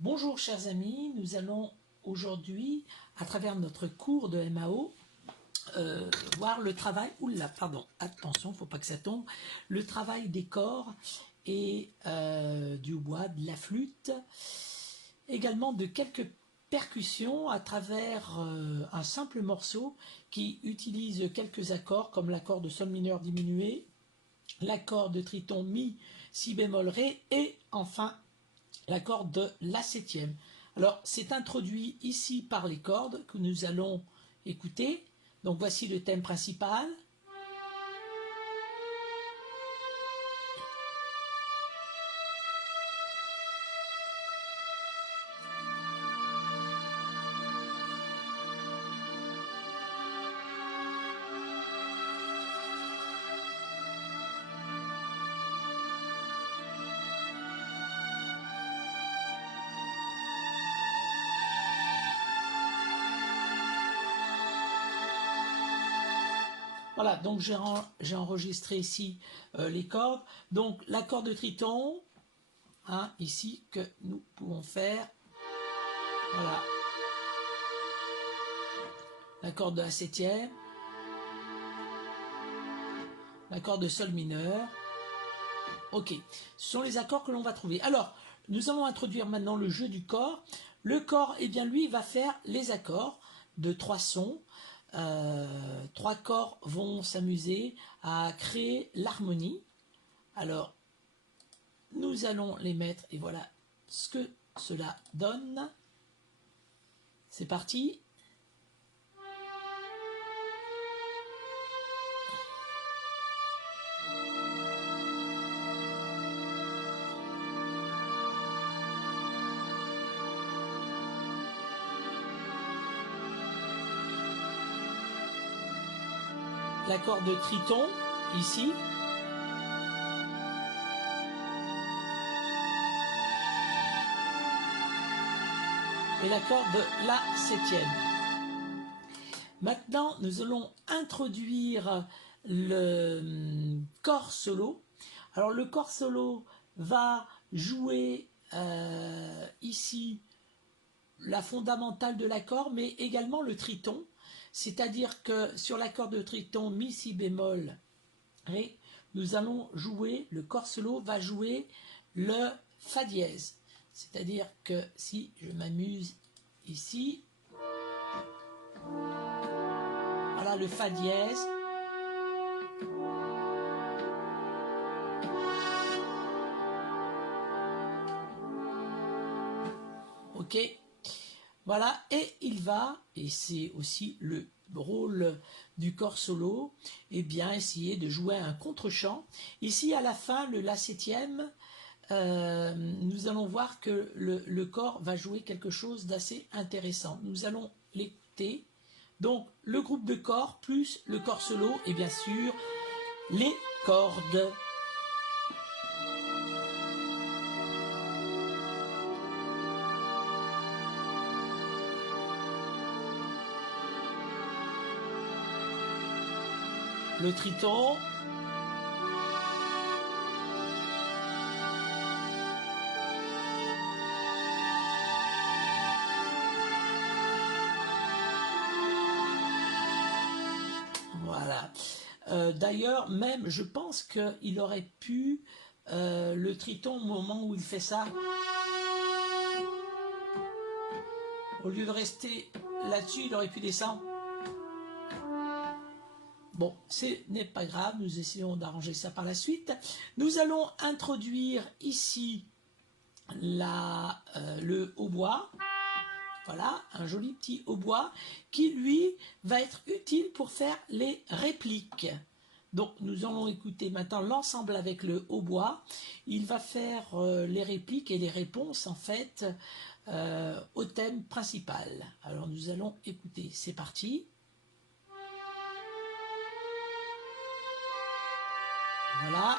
Bonjour chers amis, nous allons aujourd'hui, à travers notre cours de MAO, voir le travail, attention, faut pas que ça tombe, le travail des corps et du hautbois, de la flûte, également de quelques percussions à travers un simple morceau qui utilise quelques accords comme l'accord de sol mineur diminué, l'accord de triton mi, si bémol ré et enfin l'accord de la septième. Alors, c'est introduit ici par les cordes que nous allons écouter. Donc, voici le thème principal. Voilà, donc j'ai enregistré ici les cordes. Donc, l'accord de triton, ici, que nous pouvons faire. Voilà. L'accord de la septième. L'accord de sol mineur. Ok, ce sont les accords que l'on va trouver. Alors, nous allons introduire maintenant le jeu du corps. Le corps, eh bien, lui, va faire les accords de trois sons. Trois corps vont s'amuser à créer l'harmonie. Alors, nous allons les mettre et voilà ce que cela donne. C'est parti. L'accord de triton, ici. Et l'accord de la septième. Maintenant, nous allons introduire le corps solo. Alors, le corps solo va jouer ici la fondamentale de l'accord, mais également le triton. C'est-à-dire que sur l'accord de triton mi, si bémol, ré, nous allons jouer, le corps solo va jouer le fa dièse. C'est-à-dire que si je m'amuse ici, voilà le fa dièse. Ok, voilà, et il va, et c'est aussi le rôle du corps solo, et bien essayer de jouer un contre-champ. Ici, à la fin, le la septième, nous allons voir que le corps va jouer quelque chose d'assez intéressant. Nous allons l'écouter. Donc, le groupe de corps plus le corps solo, et bien sûr, les cordes. Le triton. Voilà. D'ailleurs, même, je pense qu'il aurait pu, le triton, au moment où il fait ça, au lieu de rester là-dessus, il aurait pu descendre. Bon, ce n'est pas grave, nous essayons d'arranger ça par la suite. Nous allons introduire ici le hautbois. Voilà, un joli petit hautbois qui, lui, va être utile pour faire les répliques. Donc, nous allons écouter maintenant l'ensemble avec le hautbois. Il va faire les répliques et les réponses, en fait, au thème principal. Alors, nous allons écouter. C'est parti. Voilà.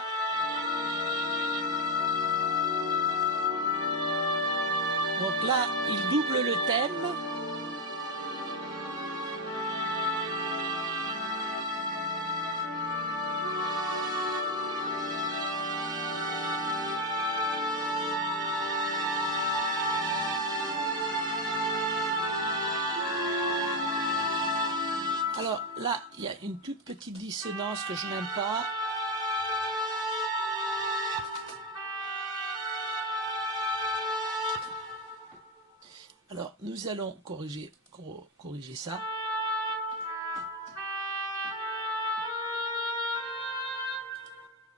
Donc là, il double le thème. Alors là, il y a une toute petite dissonance que je n'aime pas. Alors, nous allons corriger ça.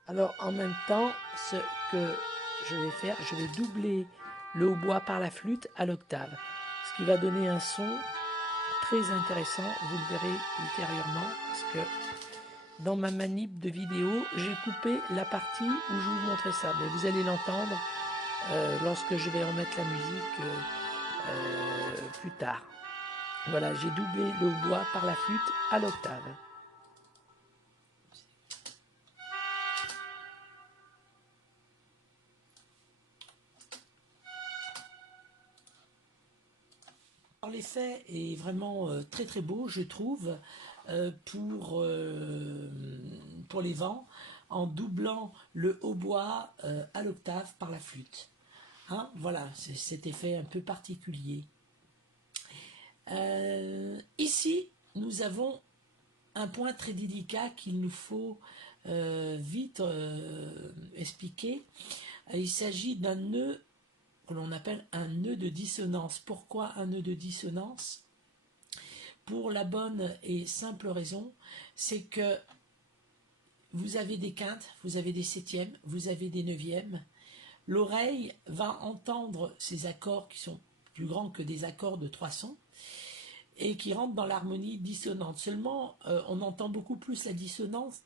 Alors, en même temps, ce que je vais faire, je vais doubler le hautbois par la flûte à l'octave, ce qui va donner un son très intéressant, vous le verrez ultérieurement, parce que dans ma manip de vidéo, j'ai coupé la partie où je vous montrais ça, mais vous allez l'entendre lorsque je vais remettre la musique plus tard. Voilà, j'ai doublé le hautbois par la flûte à l'octave. L'effet est vraiment très très beau, je trouve, pour les vents, en doublant le hautbois à l'octave par la flûte. Hein, voilà, c'est cet effet un peu particulier. Ici, nous avons un point très délicat qu'il nous faut vite expliquer. Il s'agit d'un nœud que l'on appelle un nœud de dissonance. Pourquoi un nœud de dissonance? Pour la bonne et simple raison, c'est que vous avez des quintes, vous avez des septièmes, vous avez des neuvièmes. L'oreille va entendre ces accords qui sont plus grands que des accords de 3 sons et qui rentrent dans l'harmonie dissonante. Seulement, on entend beaucoup plus la dissonance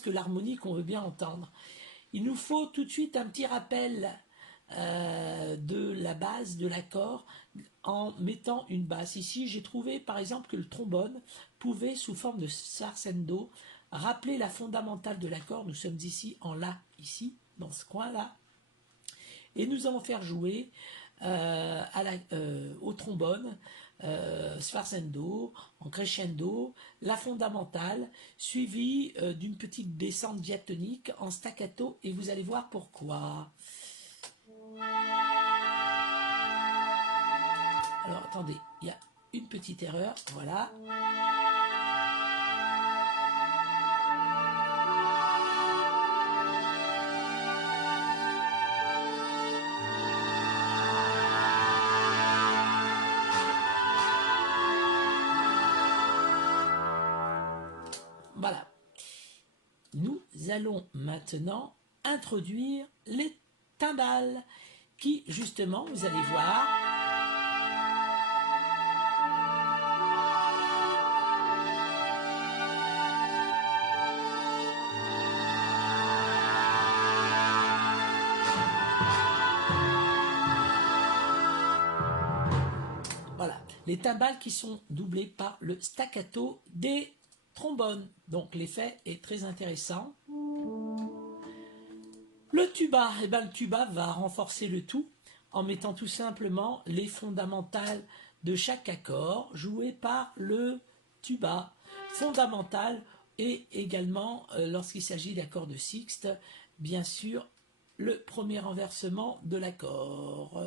que l'harmonie qu'on veut bien entendre. Il nous faut tout de suite un petit rappel de la base de l'accord en mettant une basse. Ici, j'ai trouvé par exemple que le trombone pouvait, sous forme de swarsendo, rappeler la fondamentale de l'accord. Nous sommes ici en La, ici, dans ce coin-là. Et nous allons faire jouer au trombone swarsendo, en crescendo, la fondamentale, suivie d'une petite descente diatonique en staccato, et vous allez voir pourquoi. Alors, attendez, il y a une petite erreur, voilà. Voilà. Nous allons maintenant introduire les timbales qui, justement, vous allez voir, voilà, les timbales qui sont doublées par le staccato des trombones. Donc l'effet est très intéressant. Le tuba, eh ben, le tuba va renforcer le tout en mettant tout simplement les fondamentales de chaque accord jouées par le tuba. Fondamental et également, lorsqu'il s'agit d'accords de sixte, bien sûr, le premier renversement de l'accord.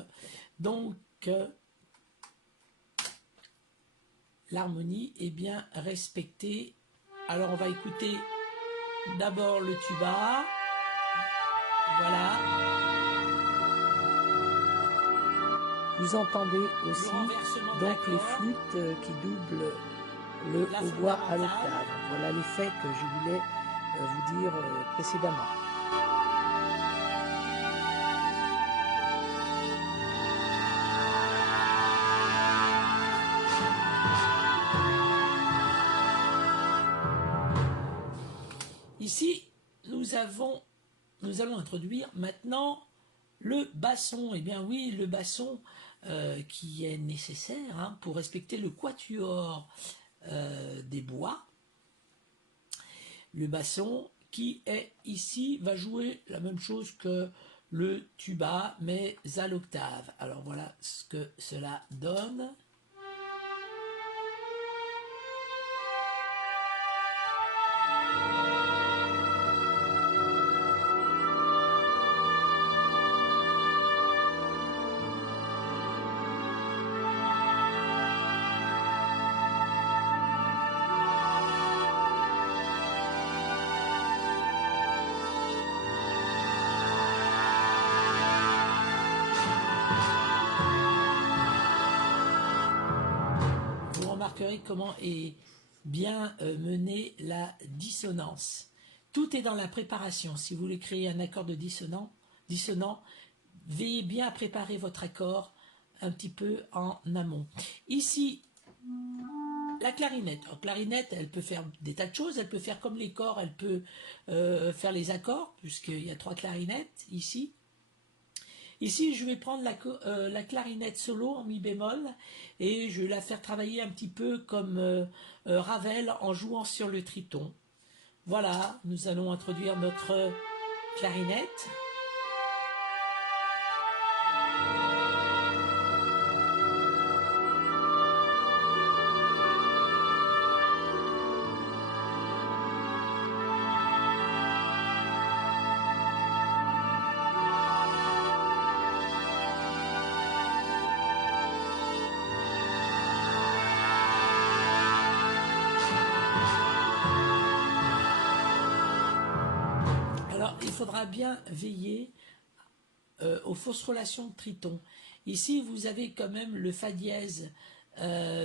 Donc, l'harmonie est bien respectée. Alors, on va écouter d'abord le tuba. Voilà. Vous entendez aussi donc les flûtes qui doublent le hautbois à l'octave. Voilà l'effet que je voulais vous dire précédemment. Ici, nous allons introduire maintenant le basson. Eh bien oui, le basson qui est nécessaire hein, pour respecter le quatuor des bois. Le basson qui est ici va jouer la même chose que le tuba, mais à l'octave. Alors voilà ce que cela donne. remarquerez comment est bien menée la dissonance. Tout est dans la préparation. Si vous voulez créer un accord de dissonant, veillez bien à préparer votre accord un petit peu en amont. Ici, la clarinette. Alors, clarinette, elle peut faire des tas de choses. Elle peut faire comme les corps, elle peut faire les accords, puisqu'il y a 3 clarinettes ici. Ici, je vais prendre la clarinette solo en mi bémol et je vais la faire travailler un petit peu comme Ravel en jouant sur le triton. Voilà, nous allons introduire notre clarinette. Alors, il faudra bien veiller aux fausses relations de triton. Ici, vous avez quand même le fa dièse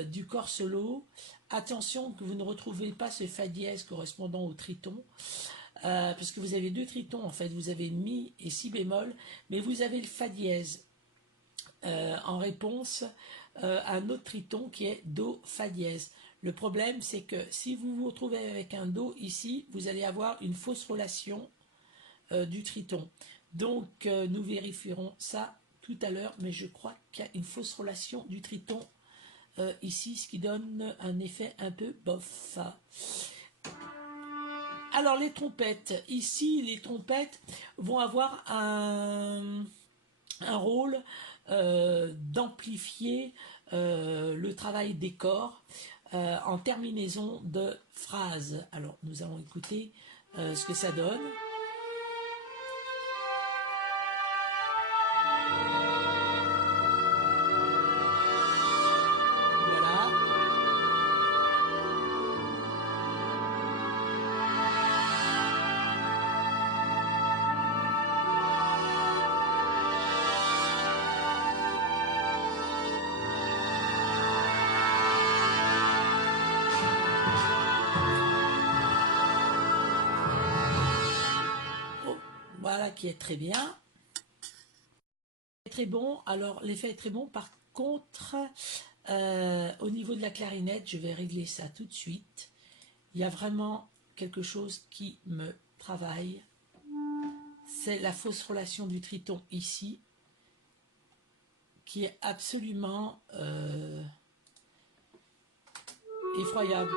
du corps solo. Attention que vous ne retrouvez pas ce fa dièse correspondant au triton, parce que vous avez 2 tritons en fait. Vous avez mi et si bémol, mais vous avez le fa dièse en réponse à un autre triton qui est do fa dièse. Le problème, c'est que si vous vous retrouvez avec un do ici, vous allez avoir une fausse relation du triton. Donc nous vérifierons ça tout à l'heure, mais je crois qu'il y a une fausse relation du triton ici, ce qui donne un effet un peu bof. Alors les trompettes, ici les trompettes vont avoir un rôle d'amplifier le travail des corps en terminaison de phrases. Alors nous allons écouter ce que ça donne. Voilà qui est très bien, très bon. Alors l'effet est très bon. Par contre, au niveau de la clarinette, je vais régler ça tout de suite. Il y a vraiment quelque chose qui me travaille. C'est la fausse relation du triton ici, qui est absolument effroyable.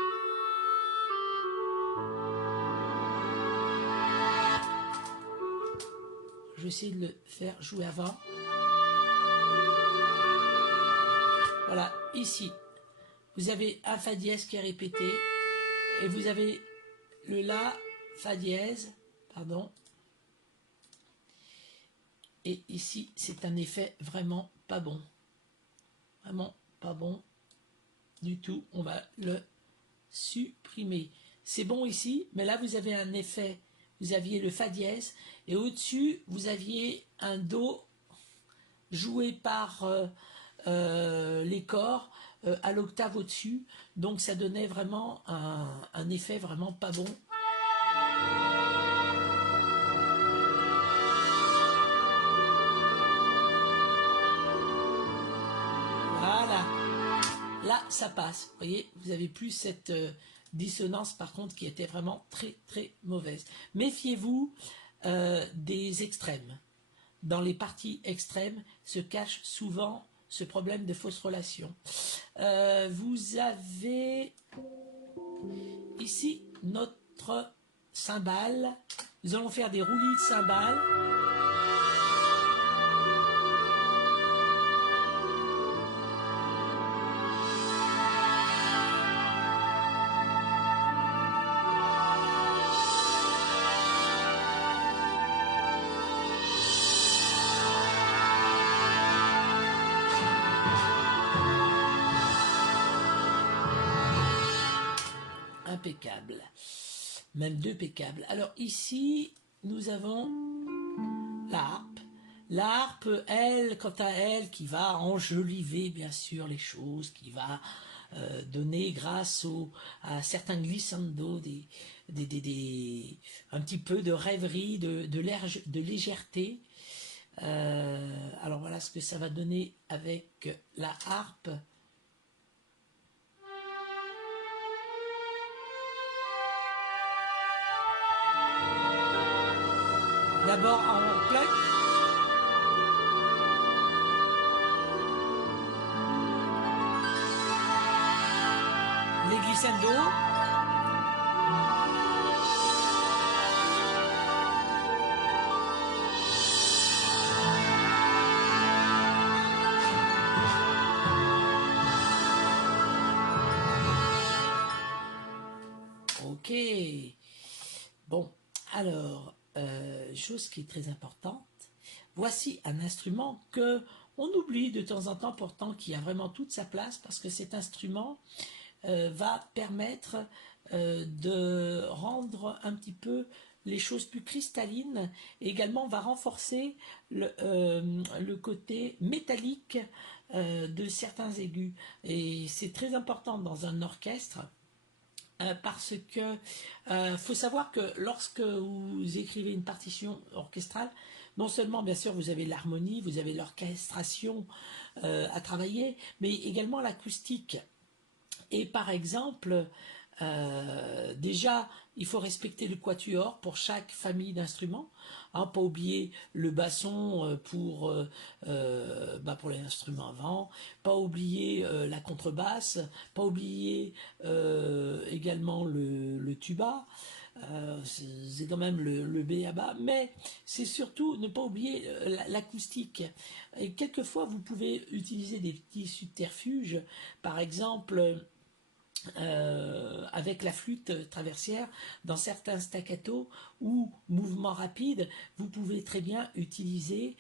Je vais essayer de le faire jouer avant. Voilà, ici, vous avez un fa dièse qui est répété, et vous avez le la, fa dièse, pardon. Et ici, c'est un effet vraiment pas bon. Vraiment pas bon du tout. On va le supprimer. C'est bon ici, mais là, vous avez un effet. Vous aviez le fa dièse, et au-dessus, vous aviez un do joué par les corps à l'octave au-dessus. Donc, ça donnait vraiment un effet vraiment pas bon. Voilà. Là, ça passe. Vous voyez, vous avez plus cette dissonance, par contre, qui était vraiment très, très mauvaise. Méfiez-vous des extrêmes. Dans les parties extrêmes se cache souvent ce problème de fausse relation. Vous avez ici notre cymbale. Nous allons faire des roulis de cymbales. Impeccable, même 2 impeccables. Alors ici, nous avons la harpe. La harpe, elle, quant à elle, qui va enjoliver bien sûr les choses, qui va donné grâce à certains glissando, un petit peu de rêverie, de légèreté. Alors voilà ce que ça va donner avec la harpe. D'abord en cluck. Les glissando. Ok. Bon, alors, chose qui est très importante, voici un instrument que on oublie de temps en temps, pourtant qui a vraiment toute sa place, parce que cet instrument va permettre de rendre un petit peu les choses plus cristallines, et également va renforcer le côté métallique de certains aigus. Et c'est très important dans un orchestre, parce que faut savoir que lorsque vous écrivez une partition orchestrale, non seulement bien sûr vous avez l'harmonie, vous avez l'orchestration à travailler, mais également l'acoustique. Et par exemple, déjà, il faut respecter le quatuor pour chaque famille d'instruments. Hein, pas oublier le basson pour les instruments avant, pas oublier la contrebasse, pas oublier également le tuba. C'est quand même le b.a.-ba, mais c'est surtout ne pas oublier l'acoustique. Et quelquefois, vous pouvez utiliser des petits subterfuges, par exemple avec la flûte traversière, dans certains staccato ou mouvements rapides, vous pouvez très bien utiliser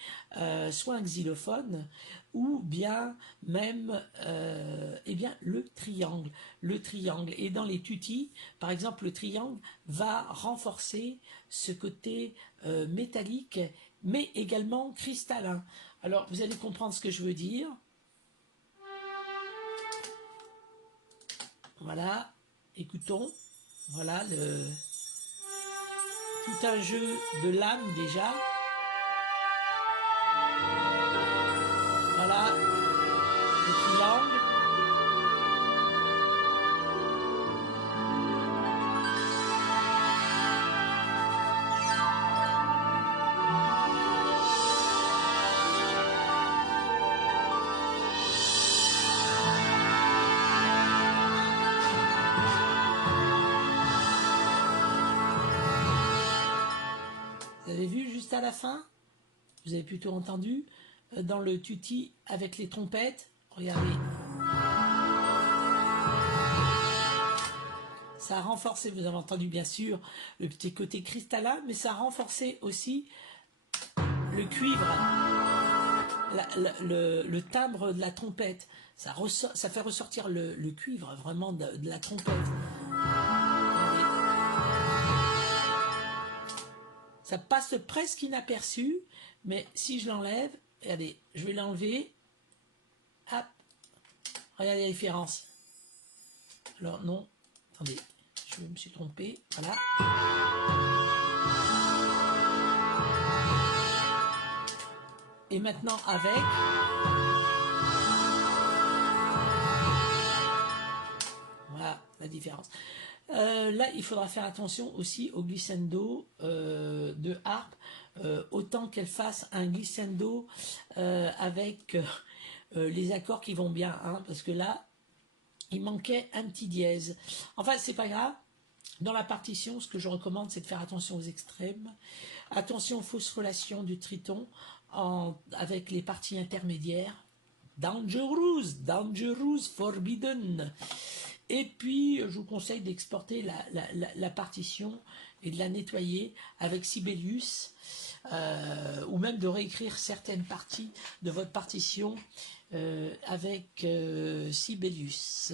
soit un xylophone ou bien même le triangle. Le triangle. Et dans les tutti, par exemple, le triangle va renforcer ce côté métallique, mais également cristallin. Alors, vous allez comprendre ce que je veux dire. Voilà, écoutons. Voilà tout un jeu de lames déjà. Voilà le triangle. Vous avez vu juste à la fin, vous avez plutôt entendu, dans le tutti avec les trompettes, regardez. Ça a renforcé, vous avez entendu bien sûr, le petit côté cristallin, mais ça a renforcé aussi le cuivre, le timbre de la trompette. Ça fait ressortir le cuivre vraiment de la trompette. Ça passe presque inaperçu, mais si je l'enlève, regardez, je vais l'enlever, hop, regardez la différence. Alors non, attendez, je me suis trompé, voilà. Et maintenant avec, voilà la différence. Là, il faudra faire attention aussi au glissando de harpe, autant qu'elle fasse un glissando avec les accords qui vont bien, hein, parce que là, il manquait un petit dièse. Enfin, c'est pas grave. Dans la partition, ce que je recommande, c'est de faire attention aux extrêmes. Attention aux fausses relations du triton avec les parties intermédiaires. Dangerous, dangerous, forbidden. Et puis, je vous conseille d'exporter la partition et de la nettoyer avec Sibelius, ou même de réécrire certaines parties de votre partition avec Sibelius.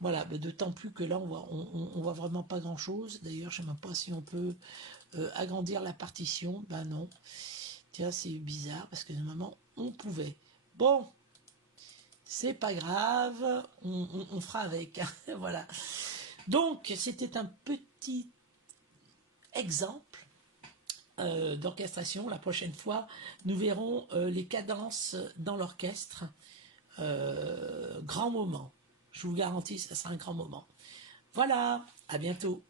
Voilà, d'autant plus que là, on voit vraiment pas grand-chose. D'ailleurs, je ne sais même pas si on peut agrandir la partition. Ben non. Tiens, c'est bizarre, parce que normalement, on pouvait. Bon, c'est pas grave, on fera avec. Voilà. Donc, c'était un petit exemple d'orchestration. La prochaine fois, nous verrons les cadences dans l'orchestre. Grand moment. Je vous garantis, ça sera un grand moment. Voilà, à bientôt.